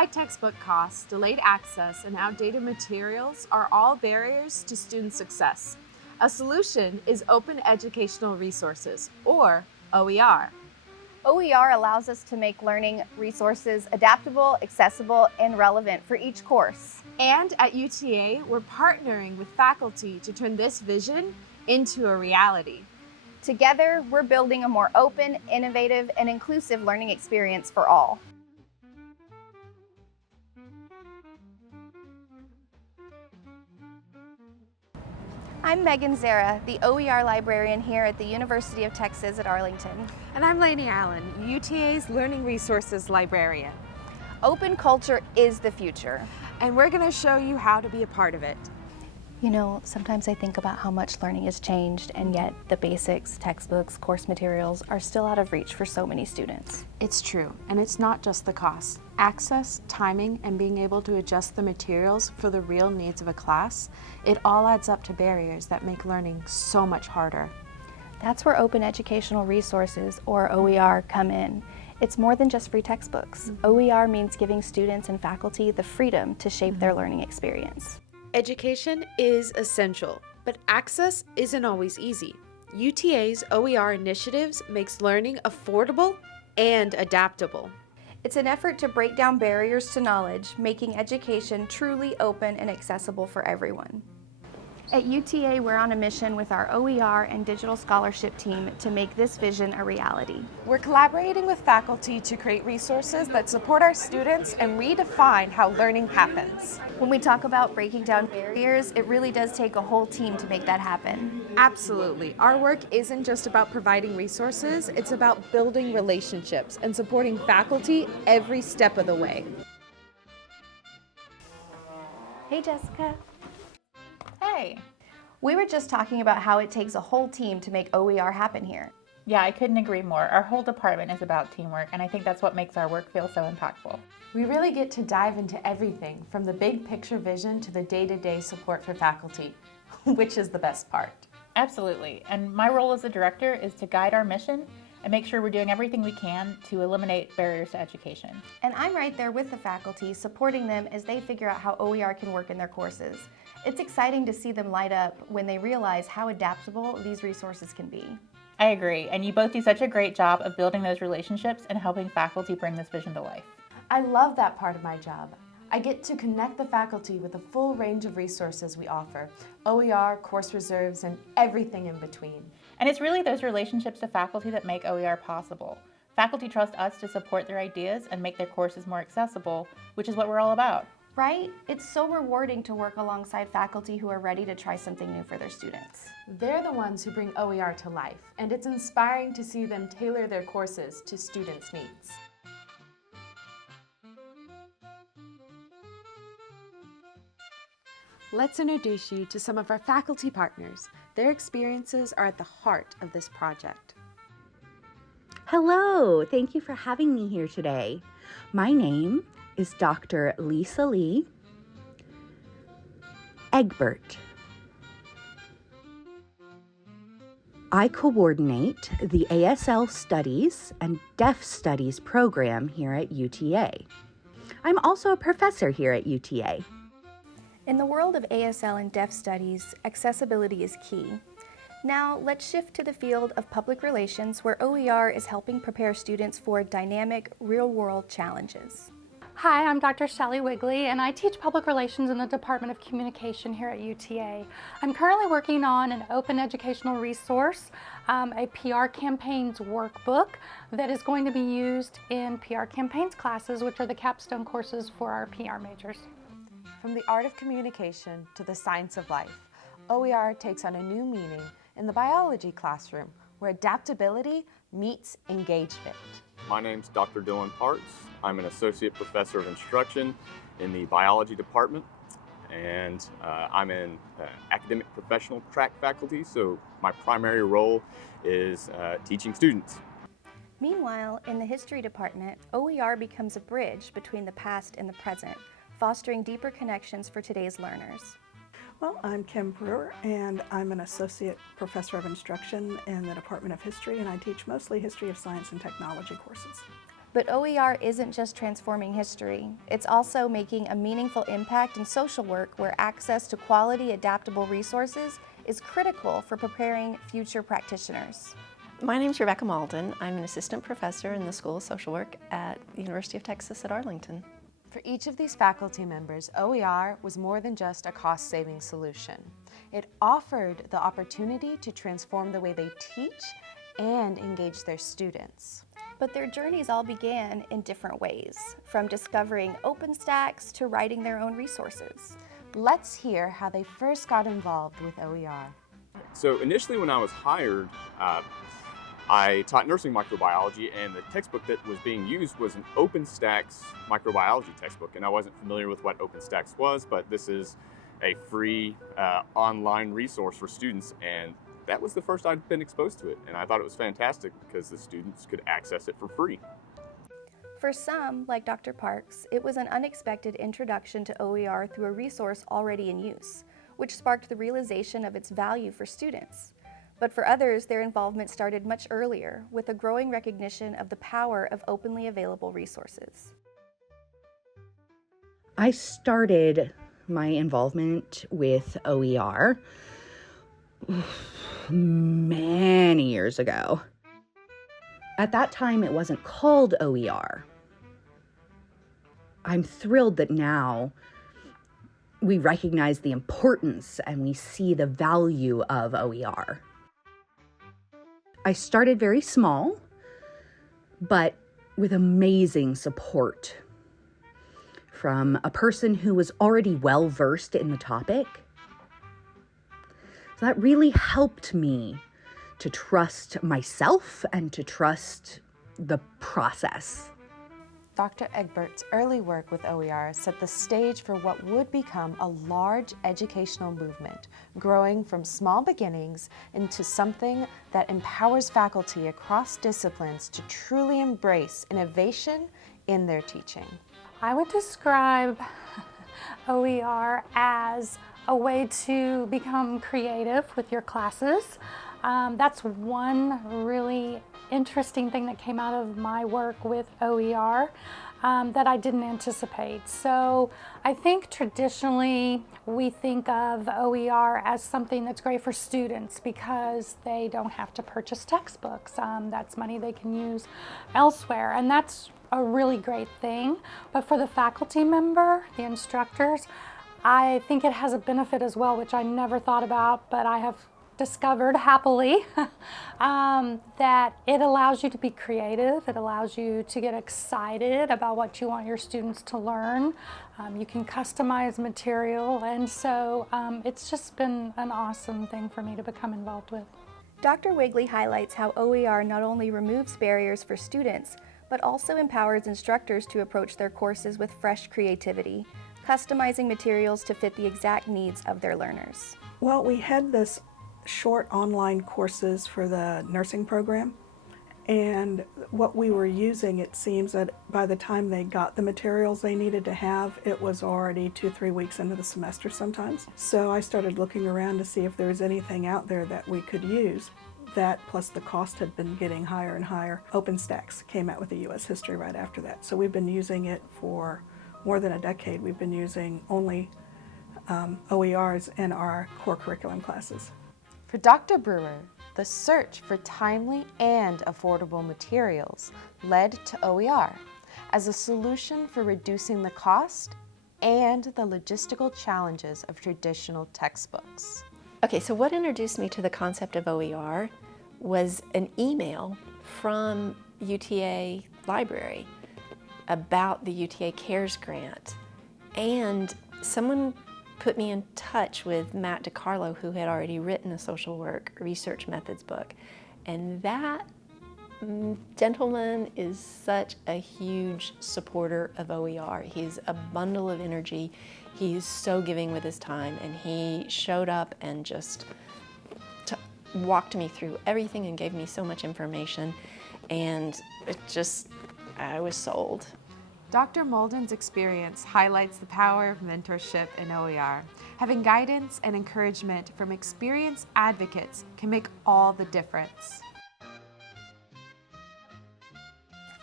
High textbook costs, delayed access, and outdated materials are all barriers to student success. A solution is Open Educational Resources, or OER. OER allows us to make learning resources adaptable, accessible, and relevant for each course. And at UTA, we're partnering with faculty to turn this vision into a reality. Together, we're building a more open, innovative, and inclusive learning experience for all. I'm Megan Zara, the OER librarian here at the University of Texas at Arlington. And I'm Lainey Allen, UTA's Learning Resources librarian. Open culture is the future. And we're going to show you how to be a part of it. You know, sometimes I think about how much learning has changed, and yet the basics, textbooks, course materials are still out of reach for so many students. It's true, and it's not just the cost. Access, timing, and being able to adjust the materials for the real needs of a class, it all adds up to barriers that make learning so much harder. That's where Open Educational Resources, or OER, come in. It's more than just free textbooks. OER means giving students and faculty the freedom to shape their learning experience. Education is essential, but access isn't always easy. UTA's OER initiatives makes learning affordable and adaptable. It's an effort to break down barriers to knowledge, making education truly open and accessible for everyone. At UTA, we're on a mission with our OER and digital scholarship team to make this vision a reality. We're collaborating with faculty to create resources that support our students and redefine how learning happens. When we talk about breaking down barriers, it really does take a whole team to make that happen. Absolutely. Our work isn't just about providing resources, it's about building relationships and supporting faculty every step of the way. Hey, Jessica. Hey. We were just talking about how it takes a whole team to make OER happen here. Yeah, I couldn't agree more. Our whole department is about teamwork, and I think that's what makes our work feel so impactful. We really get to dive into everything from the big picture vision to the day-to-day support for faculty, which is the best part. Absolutely. And my role as a director is to guide our mission and make sure we're doing everything we can to eliminate barriers to education. And I'm right there with the faculty, supporting them as they figure out how OER can work in their courses. It's exciting to see them light up when they realize how adaptable these resources can be. I agree, and you both do such a great job of building those relationships and helping faculty bring this vision to life. I love that part of my job. I get to connect the faculty with the full range of resources we offer, OER, course reserves, and everything in between. And it's really those relationships to faculty that make OER possible. Faculty trust us to support their ideas and make their courses more accessible, which is what we're all about. Right? It's so rewarding to work alongside faculty who are ready to try something new for their students. They're the ones who bring OER to life, and it's inspiring to see them tailor their courses to students' needs. Let's introduce you to some of our faculty partners. Their experiences are at the heart of this project. Hello, thank you for having me here today. My name is Dr. Lisalee Egbert. I coordinate the ASL Studies and Deaf Studies program here at UTA. I'm also a professor here at UTA. In the world of ASL and Deaf Studies, accessibility is key. Now, let's shift to the field of public relations, where OER is helping prepare students for dynamic, real-world challenges. Hi, I'm Dr. Shelley Wigley, and I teach public relations in the Department of Communication here at UTA. I'm currently working on an open educational resource, a PR campaigns workbook that is going to be used in PR campaigns classes, which are the capstone courses for our PR majors. From the art of communication to the science of life, OER takes on a new meaning in the biology classroom, where adaptability meets engagement. My name's Dr. Dylan Parks. I'm an associate professor of instruction in the biology department, and I'm in academic professional track faculty, so my primary role is teaching students. Meanwhile, in the history department, OER becomes a bridge between the past and the present, fostering deeper connections for today's learners. Well, I'm Kim Breuer, and I'm an associate professor of instruction in the Department of History, and I teach mostly history of science and technology courses. But OER isn't just transforming history. It's also making a meaningful impact in social work where access to quality, adaptable resources is critical for preparing future practitioners. My name is Rebecca Mauldin. I'm an assistant professor in the School of Social Work at the University of Texas at Arlington. For each of these faculty members, OER was more than just a cost-saving solution. It offered the opportunity to transform the way they teach and engage their students. But their journeys all began in different ways, from discovering OpenStax to writing their own resources. Let's hear how they first got involved with OER. So initially when I was hired, I taught nursing microbiology, and the textbook that was being used was an OpenStax microbiology textbook. And I wasn't familiar with what OpenStax was, but this is a free online resource for students, and that was the first I'd been exposed to it. And I thought it was fantastic because the students could access it for free. For some, like Dr. Parks, it was an unexpected introduction to OER through a resource already in use, which sparked the realization of its value for students. But for others, their involvement started much earlier, with a growing recognition of the power of openly available resources. I started my involvement with OER many years ago. At that time, it wasn't called OER. I'm thrilled that now we recognize the importance and we see the value of OER. I started very small, but with amazing support from a person who was already well-versed in the topic. So that really helped me to trust myself and to trust the process. Dr. Egbert's early work with OER set the stage for what would become a large educational movement, growing from small beginnings into something that empowers faculty across disciplines to truly embrace innovation in their teaching. I would describe OER as a way to become creative with your classes. That's one really interesting thing that came out of my work with OER that I didn't anticipate. So I think traditionally we think of OER as something that's great for students because they don't have to purchase textbooks. That's money they can use elsewhere, and that's a really great thing. But for the faculty member, the instructors, I think it has a benefit as well, which I never thought about, but I have discovered happily that it allows you to be creative. It allows you to get excited about what you want your students to learn. You can customize material, and so it's just been an awesome thing for me to become involved with. Dr. Wigley highlights how OER not only removes barriers for students, but also empowers instructors to approach their courses with fresh creativity, customizing materials to fit the exact needs of their learners. Well, we had this short online courses for the nursing program, and what we were using, it seems that by the time they got the materials they needed to have, it was already 2-3 weeks into the semester sometimes. So I started looking around to see if there was anything out there that we could use. That plus the cost had been getting higher and higher. OpenStax came out with the U.S. history right after that. So we've been using it for more than a decade. We've been using only OERs in our core curriculum classes. For Dr. Breuer, the search for timely and affordable materials led to OER as a solution for reducing the cost and the logistical challenges of traditional textbooks. Okay, so what introduced me to the concept of OER was an email from UTA Library about the UTA Cares Grant, and someone put me in touch with Matt DiCarlo, who had already written a social work research methods book. And that gentleman is such a huge supporter of OER. He's a bundle of energy. He's so giving with his time, and he showed up and just walked me through everything and gave me so much information, and I was sold. Dr. Mauldin's experience highlights the power of mentorship in OER. Having guidance and encouragement from experienced advocates can make all the difference.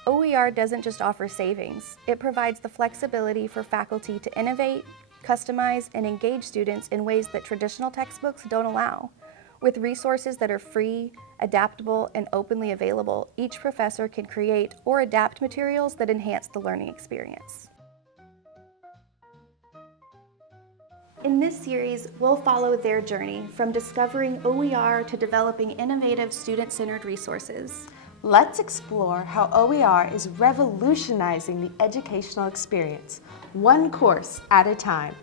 OER doesn't just offer savings, it provides the flexibility for faculty to innovate, customize, and engage students in ways that traditional textbooks don't allow. With resources that are free, adaptable, and openly available, each professor can create or adapt materials that enhance the learning experience. In this series, we'll follow their journey from discovering OER to developing innovative student-centered resources. Let's explore how OER is revolutionizing the educational experience, one course at a time.